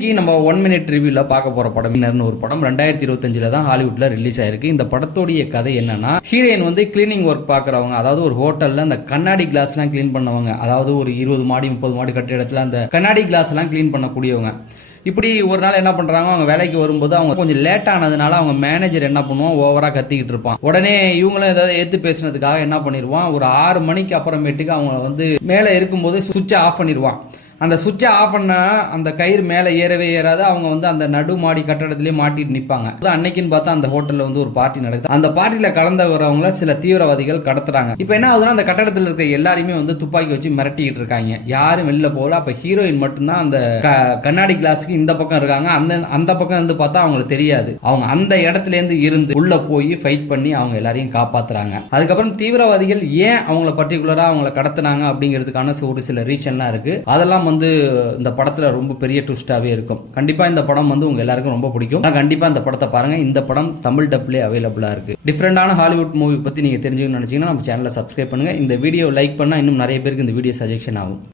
இன்னைக்கு நம்ம one minute ரிவ்யூவில் பார்க்க போகிற படம் என்னன்னு ஒரு படம். ரெண்டாயிரத்தி இருபத்தஞ்சில தான் ஹாலிவுட்டில் ரிலீஸ் ஆயிருக்கு. இந்த படத்தோடைய கதை என்னன்னா ஹீரோயின் வந்து கிளீனிங் ஒர்க் பார்க்குறவங்க அதாவது ஒரு ஹோட்டலில் அந்த கண்ணாடி கிளாஸ்லாம் க்ளீன் பண்ணவங்க அதாவது ஒரு இருபது மாடி முப்பது மாடி கட்டிடத்தில் அந்த கண்ணாடி கிளாஸ்லாம் க்ளீன் பண்ணக்கூடியவங்க. இப்படி ஒரு நாள் என்ன பண்ணுறாங்க அவங்க வேலைக்கு வரும்போது அவங்க கொஞ்சம் லேட் ஆனதுனால அவங்க மேனேஜர் என்ன பண்ணுவான் ஓவராக கத்திக்கிட்டு இருப்பான். உடனே இவங்களும் ஏதாவது ஏற்று பேசுனதுக்காக என்ன பண்ணிடுவான் ஒரு ஆறு மணிக்கு அப்புறமேட்டுக்கு அவங்க வந்து மேலே இருக்கும்போது சுவிட்சை ஆஃப் பண்ணிடுவான் அந்த சுவிட்சை ஆஃப் பண்ணால் அந்த கயிறு மேலே ஏறவே ஏறாது. அவங்க வந்து அந்த நடு மாடி கட்டடத்துலேயே மாட்டிட்டு நிற்பாங்க. அன்னைக்குன்னு பார்த்தா அந்த ஹோட்டலில் வந்து ஒரு பார்ட்டி நடக்குது. அந்த பார்ட்டியில் கலந்துகிறவங்கள சில தீவிரவாதிகள் கடத்துறாங்க. இப்போ என்ன ஆகுதுன்னா அந்த கட்டடத்தில் இருக்க எல்லாருமே வந்து துப்பாக்கி வச்சு மிரட்டிக்கிட்டு இருக்காங்க. யாரும் வெளில போகல. அப்போ ஹீரோயின் மட்டும்தான் அந்த க- கண்ணாடி கிளாஸுக்கு இந்த பக்கம் இருக்காங்க. அந்த அந்த பக்கம் இருந்து பார்த்தா அவங்களுக்கு தெரியாது. அவங்க அந்த இடத்துலேருந்து இருந்து உள்ளே போய் ஃபைட் பண்ணி அவங்க எல்லாரையும் காப்பாத்துறாங்க. அதுக்கப்புறம் தீவிரவாதிகள் ஏன் அவங்கள பர்டிகுலராக அவங்கள கடத்துனாங்க அப்படிங்கிறதுக்கான ஒரு சில ரீசன்லாம் இருக்குது அதெல்லாம் வந்து இந்த படத்தில் ரொம்ப பெரிய ட்விஸ்ட்டாகவே இருக்கும். கண்டிப்பாக இந்த படம் வந்து உங்கள் எல்லாருக்கும் ரொம்ப பிடிக்கும். ஆனால் கண்டிப்பாக இந்த படத்தை பாருங்க. இந்த படம் தமிழ் டப்லேயே அவைலபிளாக இருக்குது டிஃப்ரெண்டான ஹாலிவுட் மூவி பற்றி நீங்கள் தெரிஞ்சுக்கணும்னு நினைச்சீங்கன்னா நம்ம சேனலை சப்ஸ்கிரைப் பண்ணுங்கள் இந்த வீடியோ லைக் பண்ணால் இன்னும் நிறைய பேருக்கு இந்த வீடியோ சஜெஷன் ஆகும்.